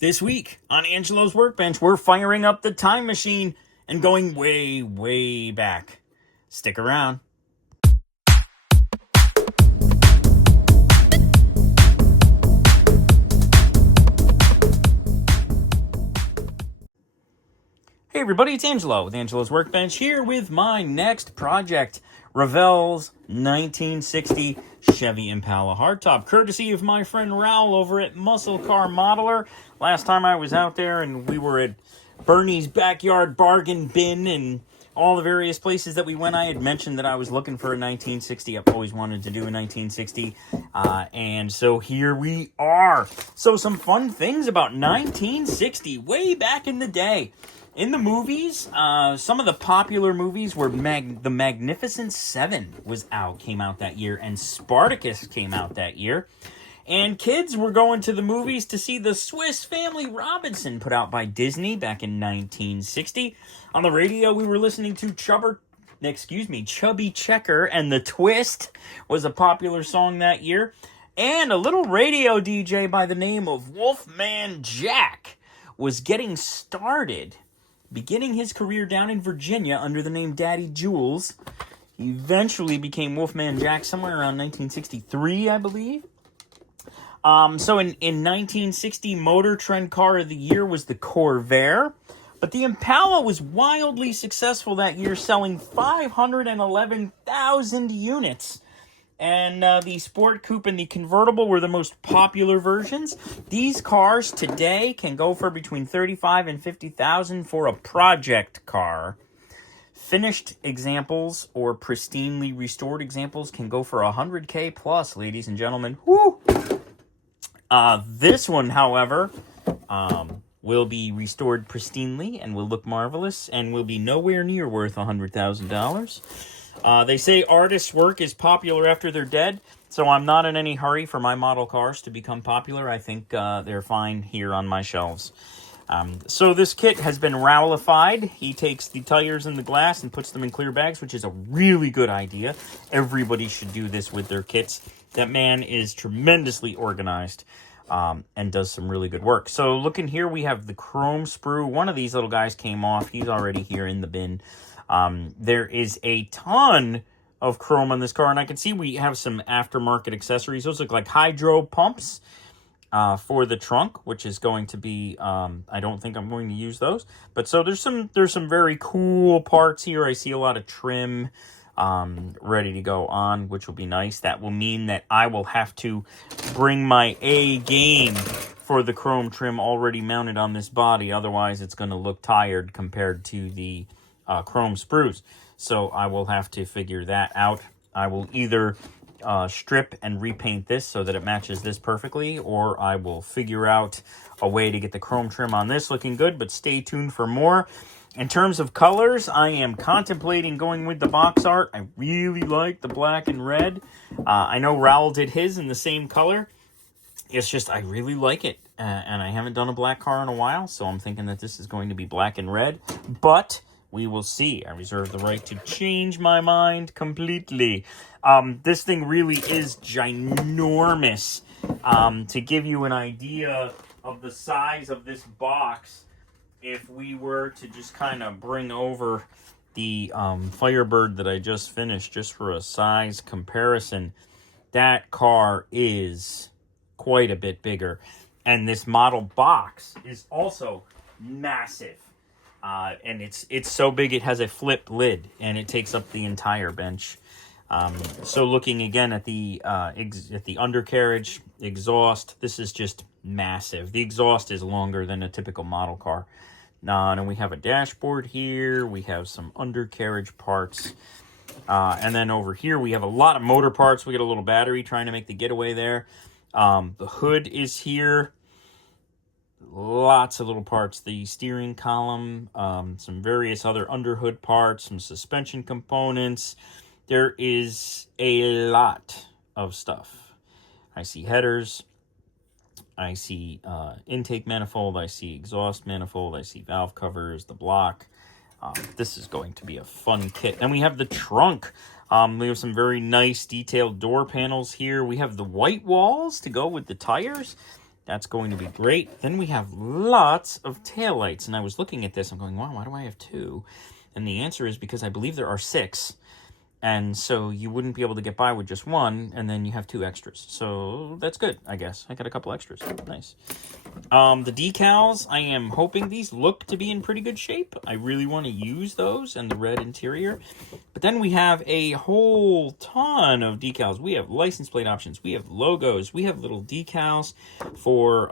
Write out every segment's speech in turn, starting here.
This week on Angelo's Workbench, we're firing up the time machine and going way, way back. Stick around. Hey everybody, it's Angelo with Angelo's Workbench here with my next project, Revell's 1960 Chevy Impala Hardtop, courtesy of my friend Revell over at Muscle Car Modeler. Last time I was out there and we were at Bernie's Backyard Bargain Bin and all the various places that we went, I had mentioned that I was looking for a 1960. I've always wanted to do a 1960, and so here we are. So some fun things about 1960, way back in the day. In the movies, some of the popular movies were The Magnificent Seven came out that year, and Spartacus came out that year. And kids were going to the movies to see The Swiss Family Robinson, put out by Disney back in 1960. On the radio, we were listening to Chubby Checker, and The Twist was a popular song that year. And a little radio DJ by the name of Wolfman Jack was getting started, beginning his career down in Virginia under the name Daddy Jules. He eventually became Wolfman Jack somewhere around 1963, I believe. So in 1960, Motor Trend Car of the Year was the Corvair. But the Impala was wildly successful that year, selling 511,000 units. And the Sport Coupe and the Convertible were the most popular versions. These cars today can go for between $35,000 and $50,000 for a project car. Finished examples or pristinely restored examples can go for $100K plus, ladies and gentlemen. Woo! This one, however, will be restored pristinely and will look marvelous and will be nowhere near worth $100,000. They say artists' work is popular after they're dead, so I'm not in any hurry for my model cars to become popular. I think they're fine here on my shelves. So this kit has been Rowlified. He takes the tires and the glass and puts them in clear bags, which is a really good idea. Everybody should do this with their kits. That man is tremendously organized and does some really good work. So looking here, we have the chrome sprue. One of these little guys came off. He's already here in the bin. There is a ton of chrome on this car, and I can see we have some aftermarket accessories. Those look like hydro pumps for the trunk, which is going to be, I don't think I'm going to use those. But so there's some very cool parts here. I see a lot of trim ready to go on, which will be nice. That will mean that I will have to bring my A game for the chrome trim already mounted on this body. Otherwise, it's going to look tired compared to the chrome sprues. So I will have to figure that out. I will either strip and repaint this so that it matches this perfectly, or I will figure out a way to get the chrome trim on this looking good, but stay tuned for more. In terms of colors, I am contemplating going with the box art. I really like the black and red. I know Raoul did his in the same color. It's just, I really like it. And I haven't done a black car in a while, so I'm thinking that this is going to be black and red. But we will see. I reserve the right to change my mind completely. This thing really is ginormous. To give you an idea of the size of this box, if we were to just kind of bring over the Firebird that I just finished, just for a size comparison, that car is quite a bit bigger. And this model box is also massive. And it's so big it has a flip lid, and it takes up the entire bench. So looking again at the undercarriage, exhaust, this is just massive. The exhaust is longer than a typical model car. And we have a dashboard here. We have some undercarriage parts. And then over here, we have a lot of motor parts. We got a little battery trying to make the getaway there. The hood is here. Lots of little parts. The steering column, some various other underhood parts, some suspension components. There is a lot of stuff. I see headers. I see intake manifold, I see exhaust manifold, I see valve covers, the block. This is going to be a fun kit. And we have the trunk. We have some very nice detailed door panels here. We have the white walls to go with the tires. That's going to be great. Then we have lots of taillights. And I was looking at this. I'm going, wow, why do I have 2? And the answer is because I believe there are 6. And so you wouldn't be able to get by with just 1, and then you have 2 extras. So that's good, I guess. I got a couple extras. Nice. The decals, I am hoping these look to be in pretty good shape. I really want to use those and the red interior. But then we have a whole ton of decals. We have license plate options. We have logos. We have little decals for,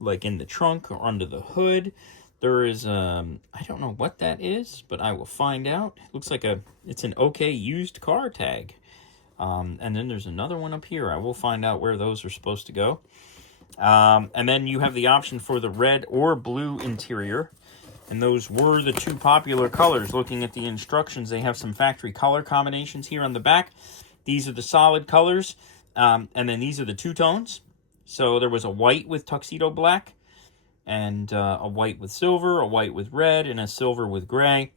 like in the trunk or under the hood. There is, I don't know what that is, but I will find out. It looks like it's an OK used car tag. And then there's another one up here. I will find out where those are supposed to go. And then you have the option for the red or blue interior. And those were the 2 popular colors. Looking at the instructions, they have some factory color combinations here on the back. These are the solid colors. And then these are the 2 tones. So there was a white with tuxedo black, and a white with silver, a white with red, and a silver with gray.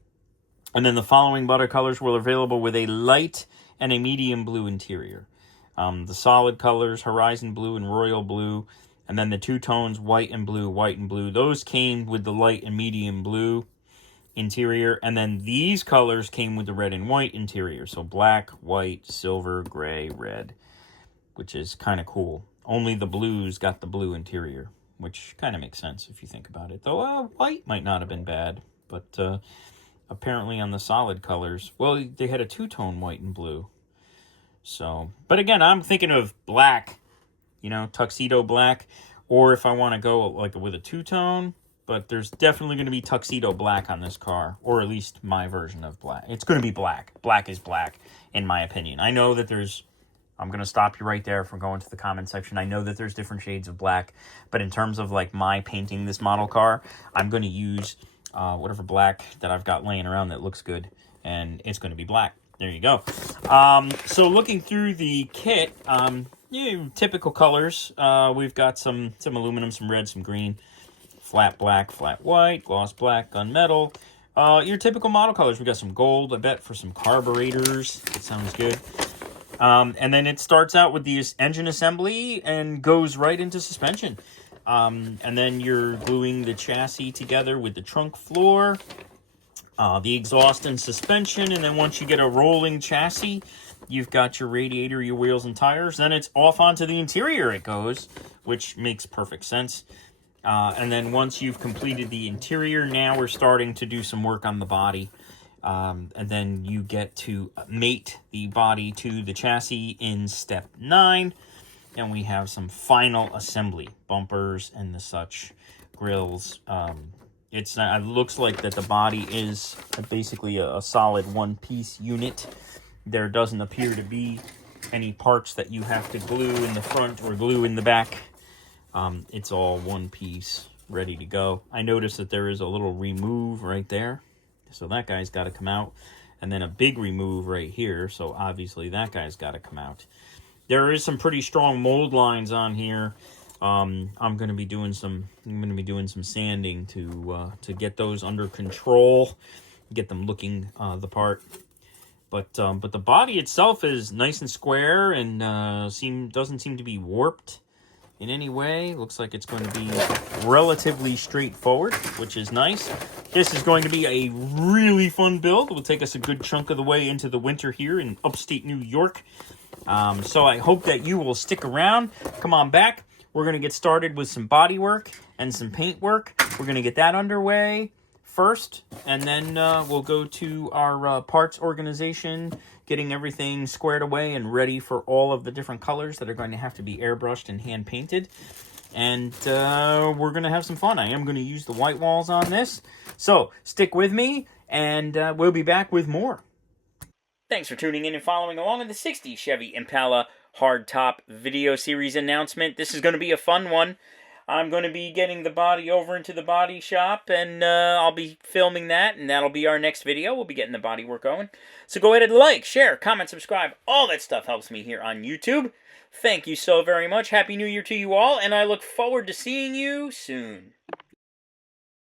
And then the following butter colors were available with a light and a medium blue interior. The solid colors, horizon blue and royal blue, and then the 2 tones, white and blue, those came with the light and medium blue interior. And then these colors came with the red and white interior. So black, white, silver, gray, red, which is kind of cool. Only the blues got the blue interior, which kind of makes sense if you think about it. Though white might not have been bad, but apparently on the solid colors, well, they had a 2-tone white and blue. So, but again, I'm thinking of black, you know, tuxedo black, or if I want to go like with a 2-tone, but there's definitely going to be tuxedo black on this car, or at least my version of black. It's going to be black. Black is black, in my opinion. I know that I'm going to stop you right there from going to the comment section. I know that there's different shades of black, but in terms of like my painting this model car, I'm going to use whatever black that I've got laying around that looks good, and it's going to be black. There you go. So looking through the kit, typical colors. We've got some aluminum, some red, some green, flat black, flat white, gloss black, gunmetal. Your typical model colors. We got some gold, I bet, for some carburetors. That sounds good. And then it starts out with the engine assembly and goes right into suspension. And then you're gluing the chassis together with the trunk floor, the exhaust and suspension. And then once you get a rolling chassis, you've got your radiator, your wheels and tires. Then it's off onto the interior it goes, which makes perfect sense. And then once you've completed the interior, now we're starting to do some work on the body. And then you get to mate the body to the chassis in step 9. And we have some final assembly, bumpers and the such, grills. It looks like that the body is basically a solid one-piece unit. There doesn't appear to be any parts that you have to glue in the front or glue in the back. It's all one piece, ready to go. I noticed that there is a little remove right there. So that guy's got to come out. And then a big remove right here. So obviously that guy's got to come out. There is some pretty strong mold lines on here. I'm going to be doing some sanding to get those under control, get them looking the part. But the body itself is nice and square and doesn't seem to be warped in any way. Looks like it's going to be relatively straightforward, which is nice. This is going to be a really fun build. It will take us a good chunk of the way into the winter here in upstate New York. So I hope that you will stick around. Come on back. We're going to get started with some body work and some paint work. We're going to get that underway first, and then we'll go to our parts organization, getting everything squared away and ready for all of the different colors that are going to have to be airbrushed and hand painted. And we're going to have some fun. I am going to use the white walls on this. So stick with me, and we'll be back with more. Thanks for tuning in and following along in the 60 Chevy Impala Hardtop video series announcement. This is going to be a fun one. I'm going to be getting the body over into the body shop, and I'll be filming that, and that'll be our next video. We'll be getting the body work going. So go ahead and like, share, comment, subscribe. All that stuff helps me here on YouTube. Thank you so very much. Happy New Year to you all, and I look forward to seeing you soon.